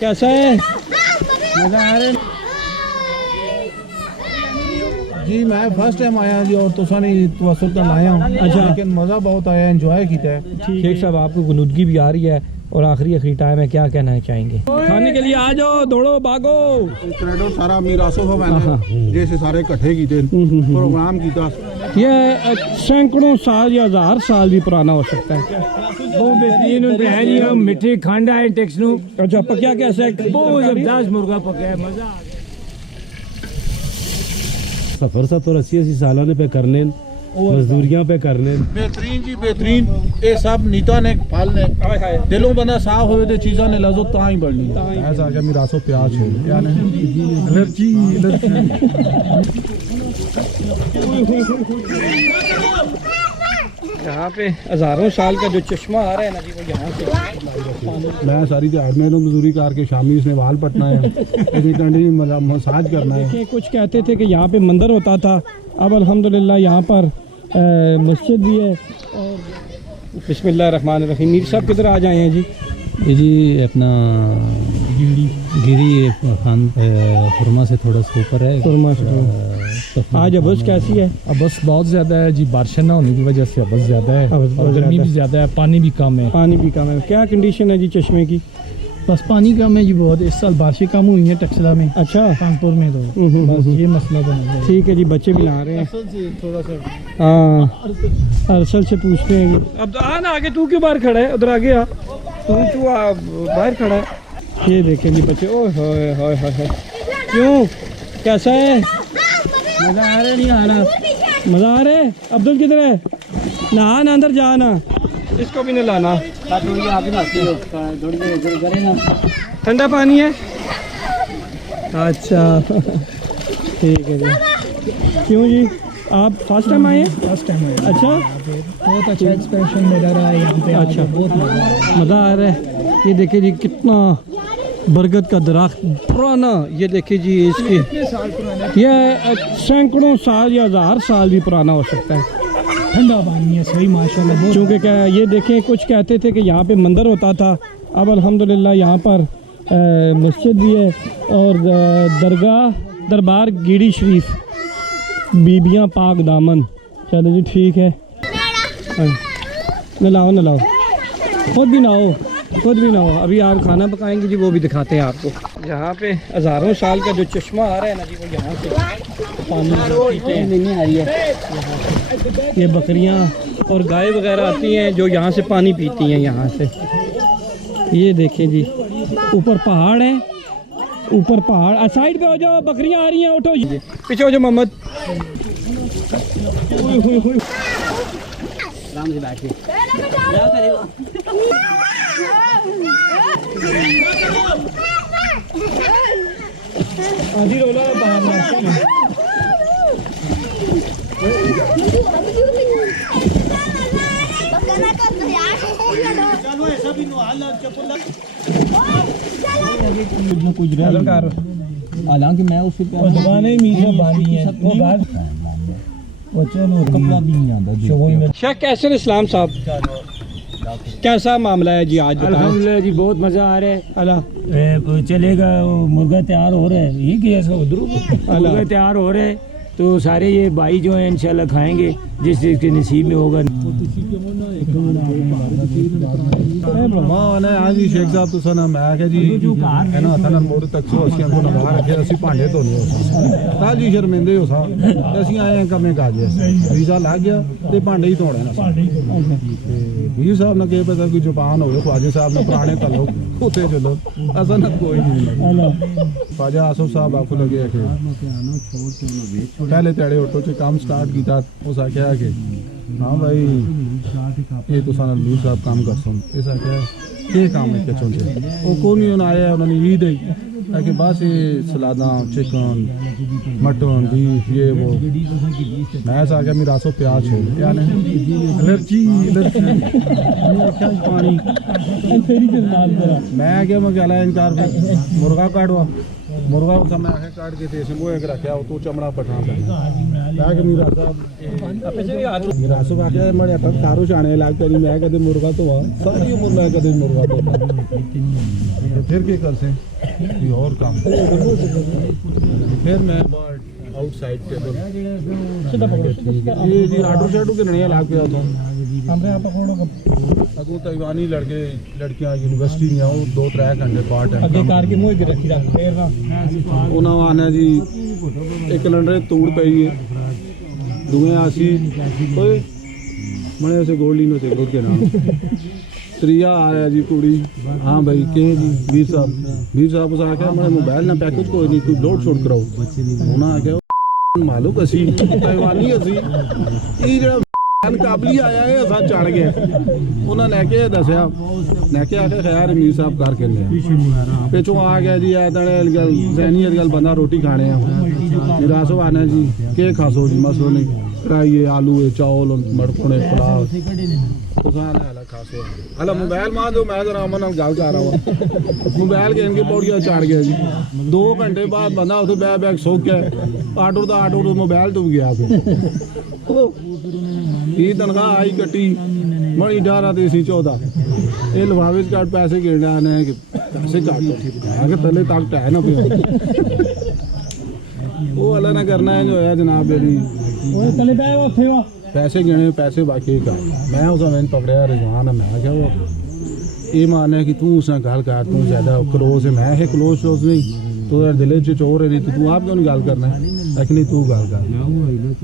कैसा है? मज़ा आ रहा है जी? मैं फर्स्ट टाइम आया जी और तुसा नहीं तवसुल कर लाया हूँ। अच्छा। लेकिन मज़ा बहुत आया, एंजॉय किया है। शेख साहब आपको गुनूदगी भी आ रही है और आखिरी टाइम है, क्या कहना चाहेंगे? खाने के लिए आ जाओ, दौड़ो भागो। क्रेडो सारा मीरासो का मैंने जैसे सारे इकट्ठे किए प्रोग्राम किया। ये सैकड़ों साल या 1000 साल भी पुराना हो सकता है। बहुत बेहतरीन मिठे खांडा है टेक्सनो। अच्छा, पकिया कैसा है? बहुत जबरदस्त मुर्गा पका है, मजा आ गया। सफर सा तो 80 सालों ने पे करने, मजदूरियां पे करने। बेहतरीन जी बेहतरीन। ये सब नीता ने फल ने दिलों बंदा साफ होवे ते चीज़ां ने लज़्ज़त तां ही बढ़नी। ऐसा आ गया मीरासो प्याज हो क्या ने एलर्जी यहाँ पे हज़ारों साल का जो चश्मा आ रहा है ना जी, वो यहाँ से। मैं सारी दिहाड़ी में मजदूरी करके शामी इसने वाल पटना है, मसाज करना है। देखिए, कुछ कहते थे कि यहाँ पे मंदिर होता था, अब अल्हम्दुलिल्लाह यहाँ पर मस्जिद भी है। और बिस्मिल्लाहिर्रहमानिर्रहीम। मीर साहब किधर आ जाए हैं जी? ये जी अपना गिरी खान खुरमा से थोड़ा सा ऊपर है। खुरमा से आज अबस कैसी है? बस बहुत ज़्यादा है जी, बारिश ना होने की वजह से बस ज़्यादा है अबस बहुत और गर्मी ज़्यादा भी ज़्यादा है, पानी भी कम है। पानी भी कम है। क्या कंडीशन है जी चश्मे की? बस पानी कम है जी बहुत। इस साल बारिशें कम हुई हैं टक्सला में, अच्छा, कानपुर में, तो बस ये मसला बना है। ठीक है जी। बच्चे भी ला रहे हैं थोड़ा सा हाँ, अरसल से पूछते हैं। अब आ ना आगे, तू क्यों बाहर खड़ा है? उधर आगे आ, तू बाहर खड़ा है। ये देखें जी बच्चे। ओह होए होए होए, क्यों कैसा है? मज़ा आ रहा है? नहीं आ रहा? मज़ा आ रहा है? अब्दुल किधर है? नहा ना, अंदर जा ना, इसको भी नहीं लाना। ठंडा पानी है? अच्छा ठीक है जी। क्यों जी, आप फर्स्ट टाइम आए हैं? फर्स्ट टाइम है। अच्छा, बहुत अच्छा एक्सप्रेशन मिल रहा है यहाँ पे। अच्छा, बहुत मज़ा आ रहा है। ये देखिए जी कितना बरगद का दरख्त पुराना। ये देखिए जी इसकी, ये सैकड़ों साल या 1000 साल भी पुराना हो सकता है। ठंडा पानी है, सही माशाल्लाह। चूँकि क्या ये देखें, कुछ कहते थे कि यहाँ पे मंदिर होता था, अब अल्हम्दुलिल्लाह यहाँ पर मस्जिद भी है और दरबार गिरी शरीफ, बीबियाँ पाक दामन। चलो जी ठीक है, नलाओ नलाओ, खुद भी नहाओ, खुद भी ना हो। अभी आप खाना पकाएंगे जी, वो भी दिखाते हैं आपको। यहाँ पे हज़ारों साल का जो चश्मा आ रहा है ना जी, वो यहाँ से पानी पीते हैं। ये बकरियाँ और गाय वगैरह आती हैं जो यहाँ से पानी पीती हैं यहाँ से। ये देखें जी, ऊपर पहाड़ है, ऊपर पहाड़। साइड पे हो जाओ, बकरियाँ आ रही हैं, उठो जी, पीछे हो जाओ मोहम्मद। आराम से बैठिए। आधी रोला बाहर ना। हालांकि मैं उससे शेख कैसर इस्लाम साहब, कैसा मामला है जी आज? अल्हम्दुलिल्लाह जी बहुत मजा आ रहा है। अल्लाह चलेगा, मुर्गा तैयार हो रहा है, ये कैसा मुर्गा तैयार हो रहा है, तो सारे ये भाई जो है इंशाल्लाह खाएंगे, जिस चीज़ के नसीब में होगा। हाँ जी शेख साहब तुसा ना मैं क्या जी है ना था मोड़ तक सो ਅਸੀਂ को ना बाहर रखे ਅਸੀਂ ਭਾਂਡੇ ਧੋਨੇ ਹੋ ਤਾਂ ਜੀ ਸ਼ਰਮਿੰਦੇ ਹੋ ਸਾ ਅਸੀਂ ਆਏ ਆ ਕੰਮੇ ਕਾਜੇ ਵੀਜ਼ਾ ਲੱਗ ਗਿਆ ਤੇ ਭਾਂਡੇ ਹੀ ਧੋਣੇ ਨਾ ਤੇ ਵੀਰ ਸਾਹਿਬ ਨੇ ਕਿਹਾ ਪਤਾ ਕੋਈ ਜ਼ੁਬਾਨ ਹੋਵੇ ख्वाजा साहब ने पुराने तलो होते चलो ऐसा ना कोई नहीं। ख्वाजा आसफ साहब आपको लगे कि पहले तेड़े ऑटो से काम स्टार्ट किया उस आख्या कि हाँ भाई ये तो सारा मीर साहब काम कर सुन ऐसा क्या काम है क्या चलते वो कौन ही आया उन्होंने ईद है ताकि बस ये सलादा चिकन मटन बीफ ये वो मैं ऐसा क्या मीरासो प्याज हो क्या एलर्जी पानी मैं क्या मैं कहला इनकार मुर्गा काटवा मुर्गा को मैं आखे काट के थे वो एक रखा तो चमड़ा पठा ताकि मीरासो का क्या मरे तब तारो जाने लाग मैं कहते मुर्गा तो सारी उम्र मैं कहते मुर्गा तो फिर क्या कर से कोई और काम। फिर मैं आउटसाइड टेबल ये जी आटो शाटो के नड़िया ला के आता हूँ। अगू ताइवानी लड़के लड़कियां यूनिवर्सिटी में आओ 2-3 घंटे पार्ट टाइम ਅੱਗੇ ਕਰਕੇ ਮੂੰਹ ਅੱਗੇ ਰੱਖੀ ਰੱਖ ਫੇਰ ਨਾ ਉਹਨਾਂ ਆਣਾ ਜੀ ਇੱਕ ਲੰਡਰੇ ਤੂੜ ਪਈ ਹੈ दूए आसी ओए मने से गोली नो से के नाम त्रिया आ रहा जी कुड़ी हाँ भाई के जी वीर साहब उस आके मने मोबाइल ना पैकेज कोई नहीं तू लोड शोड कराओ होना आ गया मालूम असी ताइवानी असी ये जरा काबली आया है असा चढ़ गया उन्हें लेके दसिया लेके आके खैर मीर साहब करके लिया पिछों आ गया जी गल जैनी गल बंदा रोटी खाने निराश आना जी के खासो जी मसलो नहीं कढ़ाई आलू चावल मड़कोने पुलाव खासो मोबाइल मां दो मैं जरा अमन गल कर रहा हूँ मोबाइल के इनकी पौड़िया चढ़ गया जी 2 घंटे बाद बंदा उसे बैग सो के आटो मोबाइल डूब गया ये तनख्वाह आई कटी मड़ी 18 ये लिफाफे काट पैसे गिरने आने कि पैसे काटो आगे पहले तक है ना पे वो अल्लाह ना करना है जो है जनाब मेरी पैसे गिने पैसे बाकी का मैं उस पकड़िया रिजवान है मैं क्या वो ये माने कि तू उसने गल कर तू ज्यादा क्लोज है मैं क्लोज शोज नहीं तो यार दिल च चोर है नहीं तू आप क्यों नहीं गल करना है लेकिन तू गल कर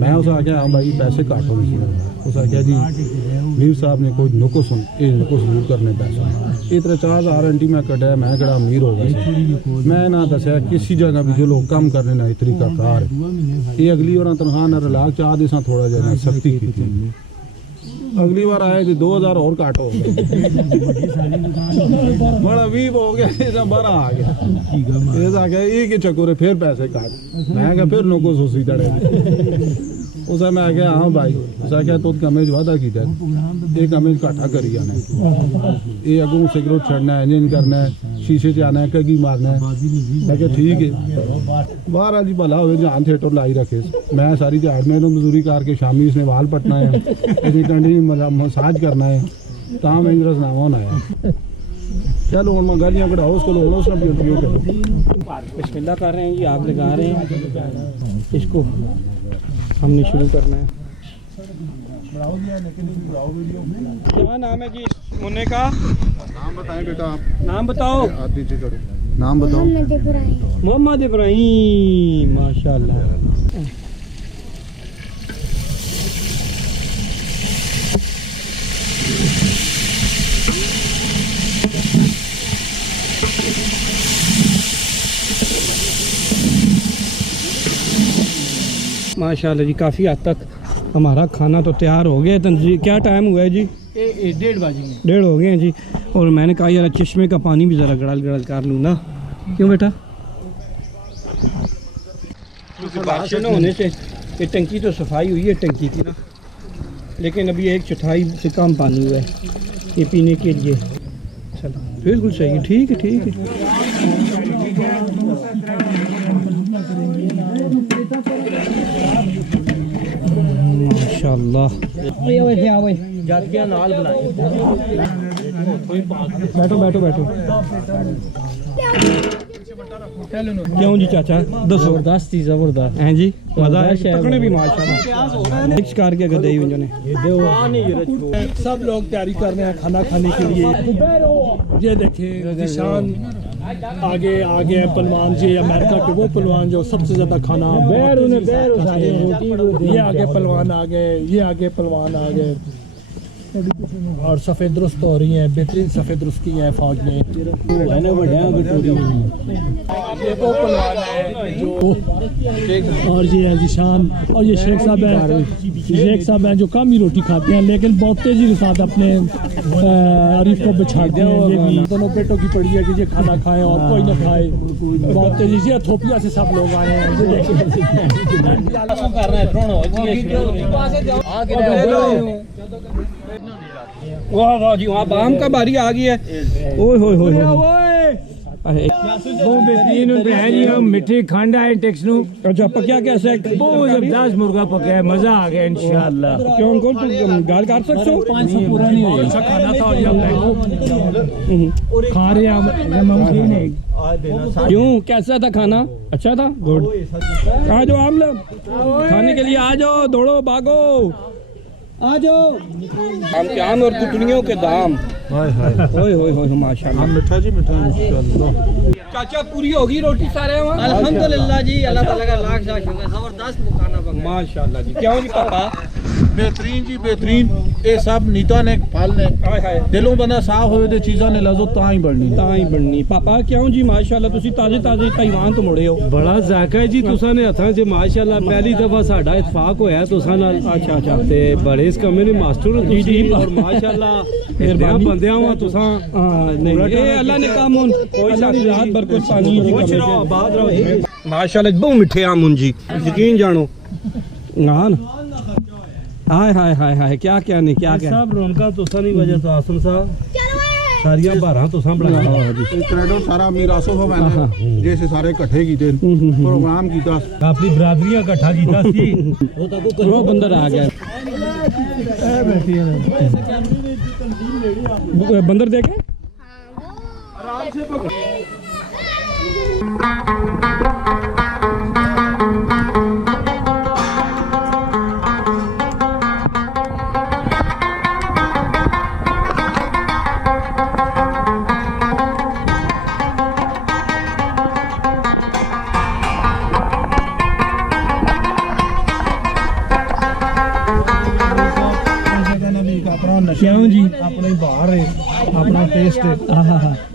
मैं उस आख्या हाँ भाई पैसे काटो नहीं उस आख्या जी वीर साहब ने कोई नुको सुन ये नुको जरूर करने पैसे इतने 4000 आंटी मैं कटा मैं कड़ा अमीर हो गया मैं ना दसिया किसी जगह भी जो लोग कम करने ना तरीका कार ये अगली बार तनख्वाह ना रला चाह दे थोड़ा जहा सख्ती की अगली बार आए थे 2000 और काटो बड़ा 20 हो गया बड़ा आ गया ऐसा क्या ये के चक्कर फिर पैसे काट मैं क्या फिर नको सोसी तड़े उस मैं क्या हाँ भाई उस क्या तो कमेज वादा की ये कमेज घाटा करी जाना ये अगू सिगरेट छड़ना है इंजन करना है शीशे च आना है कगी मारना है मैं क्या ठीक है बाहर आज भला हो जहान थिएटर लाई रखे मैं सारी दिहाड़ में मजदूरी करके शामी इसने वाल पटना है इसी टंडी मसाज करना है तां मैं रसनामा होना है चलो हम गालियाँ कढ़ाओ उसको लोग उसका भी इंटरव्यू करो बिस्मिल्लाह कर रहे हैं जी आग लगा रहे हैं इसको हमने शुरू करना है क्या नाम है जी मुन्ने का नाम बताएं बेटा आप नाम बताओ आदि जी करो नाम बताओ मोहम्मद इब्राहिम माशाल्लाह माशाल्लाह जी काफ़ी हद तक हमारा खाना तो तैयार हो गया तंजीर क्या टाइम हुआ है जी 1:30 हो गए हैं जी और मैंने कहा यार चश्मे का पानी भी ज़रा गड़ल गड़ल कर लूँ ना क्यों बेटा बारिश न होने से ये टंकी तो सफाई हुई है टंकी की ना लेकिन अभी 1/4 से कम पानी हुआ है ये पीने के लिए चलो बिल्कुल सही है ठीक है माशाल्लाह बैठो क्यों जी चाचा जबरदस्त हैं जी मजा है पकड़ने भी माशाल्लाह मिक्स करके गदे ने सब लोग तैयारी कर रहे हैं खाना खाने के लिए ये देखें निशान आगे पहलवान जी अमेरिका के वो पहलवान जो सबसे ज्यादा खाना ये आगे पहलवान आ गए ये आगे पहलवान आ गए और सफ़ेद दुरुस्त हो रही हैं बेहतरीन सफ़ेद दुरुस्त की है फौज में और ये है जिशान और ये शेख साहब हैं जो कम ही रोटी खाते हैं लेकिन बहुत तेजी के साथ अपने अरीफ को बिछाते हैं ये भी दोनों पेटों की पड़ी है कि ये खाना खाएं और कोई ना खाए बहुत तेजी से थोपिया से सब लोग आए हैं वाह वाह जी वहाँ बाम का बारी आ गई है ओए होए होए वो बेहतरीन है जी हम मिठी खंड आए टेक्स नु अच्छा पक्या कैसे बहुत जबरदस्त मुर्गा पका है मजा आ गया इंशाल्लाह क्यों अंकल तुम गाल कर सकते हो 500 पूरा नहीं होगा अच्छा खाना था और ये खा रहे हैं नमकीन है क्यों, कैसा था खाना? अच्छा था, गुड। आ जाओ आप लोग खाने के लिए, आ जाओ, दौड़ो भागो, आ जाओ। आम के आम और गुठलियों के दाम, ओए होए होए माशाल्लाह। मिठा जी मिठा माशाल्लाह। चाचा पूरी होगी रोटी सारे वहाँ? अल्हम्दुलिल्लाह जी, अल्लाह ताला का लाख लाख शुक्र, जबरदस्त मुखाना पका माशाल्लाह जी। क्यों जी पापा? बेहतरीन जी बेहतरीन। ये सब नीता ने फल ने हाय हाय दिलों बंदा साफ होवे ते चीज़ां ने लज़्ज़त तां ही बढ़नी। ਤਾਂ ਹੀ ਬਣਨੀ। ਪਾਪਾ ਕਿਉਂ ਜੀ ਮਾਸ਼ਾਅੱਲਾ ਤੁਸੀਂ ਤਾਜ਼ੇ ਤਾਜ਼ੇ ਤਾਈਵਾਨ ਤੋਂ ਮੁੜੇ ਹੋ। बड़ा जायका है जी तुसा ने हथा च माशाल्लाह पहली दफा साडा इतफाक होया तुसा नाल। अच्छा अच्छा ते बड़े इस कमे ने मास्टर हो जी, तुसी जी। और माशाल्लाह मेहरबान बंदे वा तुसा। हाँ नहीं ये अल्लाह ने काम हुन अल्लाह ने रात भर कुछ पानी जी खुश रहो आबाद रहो। माशाअल्लाह बहुत मिठे आम हुन जी, यकीन जानो। नान हाय हाय हाय हाय क्या क्या नहीं क्या क्या सब रौनका तुसा नहीं वजह तो आसम साहब सारियां बारां तुसा बनाया जी। क्रेडो सारा मीरासो हो मैंने जैसे सारे इकट्ठे कीते प्रोग्राम कीता अपनी बरादरियां इकट्ठा कीता सी। वो बंदर आ गया बंदर देखे क्यों जी अपने बाहर है अपना टेस्ट है।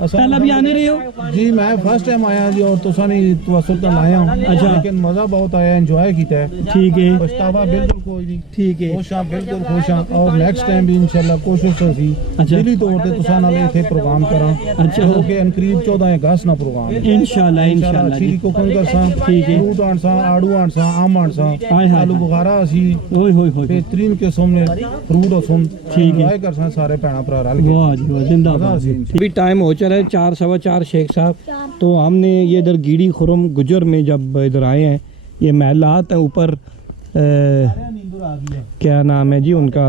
पहला भी आने रहे हो? जी मैं फर्स्ट टाइम आया जी और तुसा ने तवसुल तो लाया हूं। अच्छा। लेकिन मजा बहुत आया, एंजॉय किया है। ठीक है पछतावा बिल्कुल कोई नहीं। ठीक है खुश हाँ बिल्कुल खुश हाँ और नेक्स्ट टाइम भी इंशाल्लाह कोशिश होगी अच्छा। दिली तौर ते तुसा नाल इथे प्रोग्राम करा। अच्छा। जो कि अनकरीब 14 अगस्त ना प्रोग्राम है। इंशाल्लाह इंशाल्लाह अच्छी जी। कुकिंग करसा, ठीक है। फ्रूट आनसा, आड़ू आनसा, आम आनसा, हाय हाय आलू बुखारा असी ओए होए होए बेहतरीन किस्म ने फ्रूट असुम ठीक है। एंजॉय करसा सारे भैणा भरा रल के। वाह जी वाह, जिंदाबाद जी। अभी टाइम हो चला है 4:15 शेख साहब। तो हमने ये इधर गीड़ी खुरम गुजर में जब इधर आए हैं, ये महलात हैं ऊपर क्या नाम है जी उनका,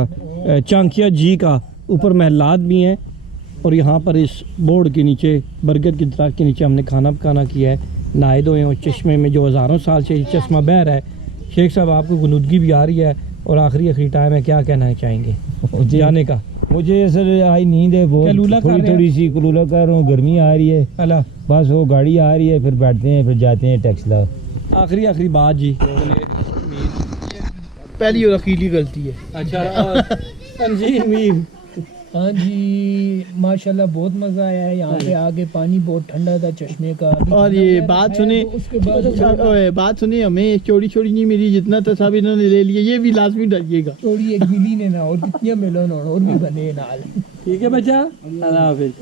चांकिया जी का ऊपर महलात भी हैं। और यहाँ पर इस बोर्ड के नीचे बरगद के दरख्त के नीचे हमने खाना पकाना किया है, नहाए धोए और चश्मे में जो हज़ारों साल से ये चश्मा बह रहा है। शेख साहब आपको गुनूदगी भी आ रही है और आखिरी टाइम है, क्या कहना चाहेंगे जाने का? मुझे सर आई नींद है कलूला बहुत, कर रहे हैं? थोड़ी सी कलूला कर रहा हूँ, गर्मी आ रही है। अल्लाह बस वो गाड़ी आ रही है, फिर बैठते हैं, फिर जाते हैं टैक्सला। आखिरी बात जी। पहली और अकेली गलती है। अच्छा जी मीर हाँ जी माशाल्लाह बहुत मज़ा आया है यहाँ पे आके, पानी बहुत ठंडा था चश्मे का। और ये बात सुने, उसके बाद बात सुने, हमें चोरी छोड़ी नहीं मिली, जितना था सब इन्होंने ले लिया, ये भी लाजमी डालिएगा। चोरी एक मिली ने ना और कितनी मिलन और भी बने नाल। ठीक है बच्चा, अल्लाह हाफिज।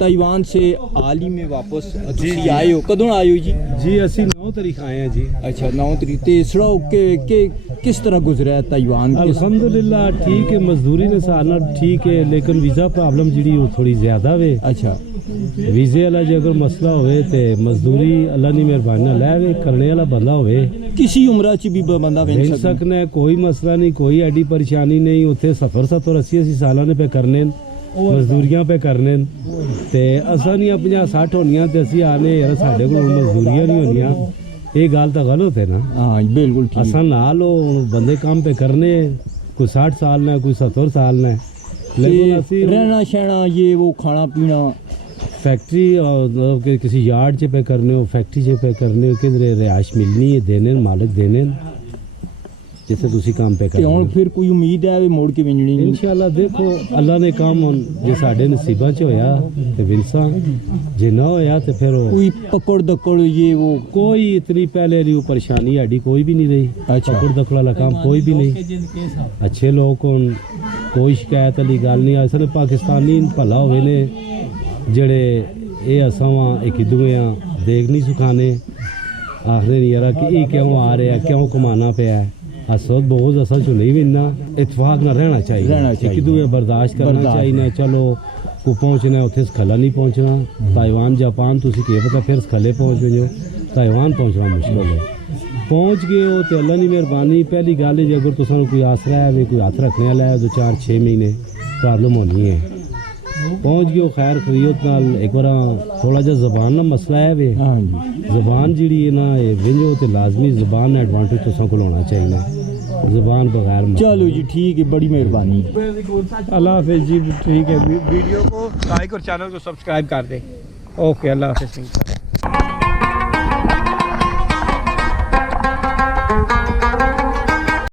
ताइवान से हाल ही में वापस जी आए हो, कदों आए हो जी? जी असि 9 तारीख आए हैं जी। अच्छा 9 तारीख ते सड़ो के किस तरह गुजरा है ताइवान? अल्हम्दुलिल्लाह ठीक है, मजदूरी ने सालना ठीक है, लेकिन वीज़ा प्रॉब्लम जी वो थोड़ी ज़्यादा वे। अच्छा वीज़े वाला जो अगर मसला होवे ते मजदूरी अल्लाह ने मेहरबानी लै करने वाला बंदा होवे, किसी उम्र च भी बंदा मिल सकना, कोई मसला नहीं, कोई एडी परेशानी नहीं। उत्थे सफर 70-80 साल ने पे करने, मजदूरियां पे करने ते असा नहीं 50-60 होनियां ते असी आने यार साडे कोल मजदूरियां नहीं होनियां। ये गल तो गलत है ना। हाँ बिल्कुल ठीक। असा नाल बंदे काम पे करने, कोई 60 साल ने, कोई 70 साल ने, लेकिन असी रहना शहना ये वो खाना पीना फैक्ट्री और मतलब कि किसी यार्ड च पे करने हो, फैक्ट्री च पे करने हो, किधरे रिहाइश मिलनी है, देने मालिक देने जिथे तुसी काम पे करने हो। फिर कोई उम्मीद है भी मोड़ के विंजनी इंशाल्लाह देखो अल्लाह ने काम हुन जे साडे नसीबा च होया ते विंसा, जे ना होया ते फिर कोई पकड़ दकड़ ये वो कोई इतनी पहले नहीं परेशानी आड़ी कोई भी नहीं रही। अच्छा। पकड़ दकड़ वाला काम कोई भी नहीं, अच्छे लोग होन, कोई शिकायत वाली गल नहीं। असल पाकिस्तानी भला होवे ने जेड़े ये असां एक दूए देख नहीं सुखाने, आखदे नहीं यार कि क्यों आ रहा है, क्यों कमाना पे है। असद बहुत असल चो नहीं भी इन्ना इतफाक ना रहना चाहिए, एक दूए बर्दाश्त करना चाहिए ना। चलो को पहुँचना उत्थे सखला नहीं पहुँचना। ताइवान जापान तुसी के पता फिर सखले पहुँच गए, ताइवान पहुँचना मुश्किल है। पहुँच गए हो तो अल्लाह की मेहरबानी। पहली गल है अगर तुसा कोई आसरा है, कोई हथ रखने वाला है, 2-4-6 महीने प्रॉब्लम होनी है। पहुंच गए खैर खरीत नाल एक बार थोड़ा जा जबान ना मसला है वे हाँ जी जबान जी है ना ये विंजो तो लाजमी जबान एडवांटेज तुसा को होना चाहिए जबान बगैर चलो जी ठीक है बड़ी मेहरबानी अल्लाह हाफिज़ जी। ठीक है वीडियो को लाइक और चैनल को सब्सक्राइब कर दें। ओके अल्लाह हाफिज़।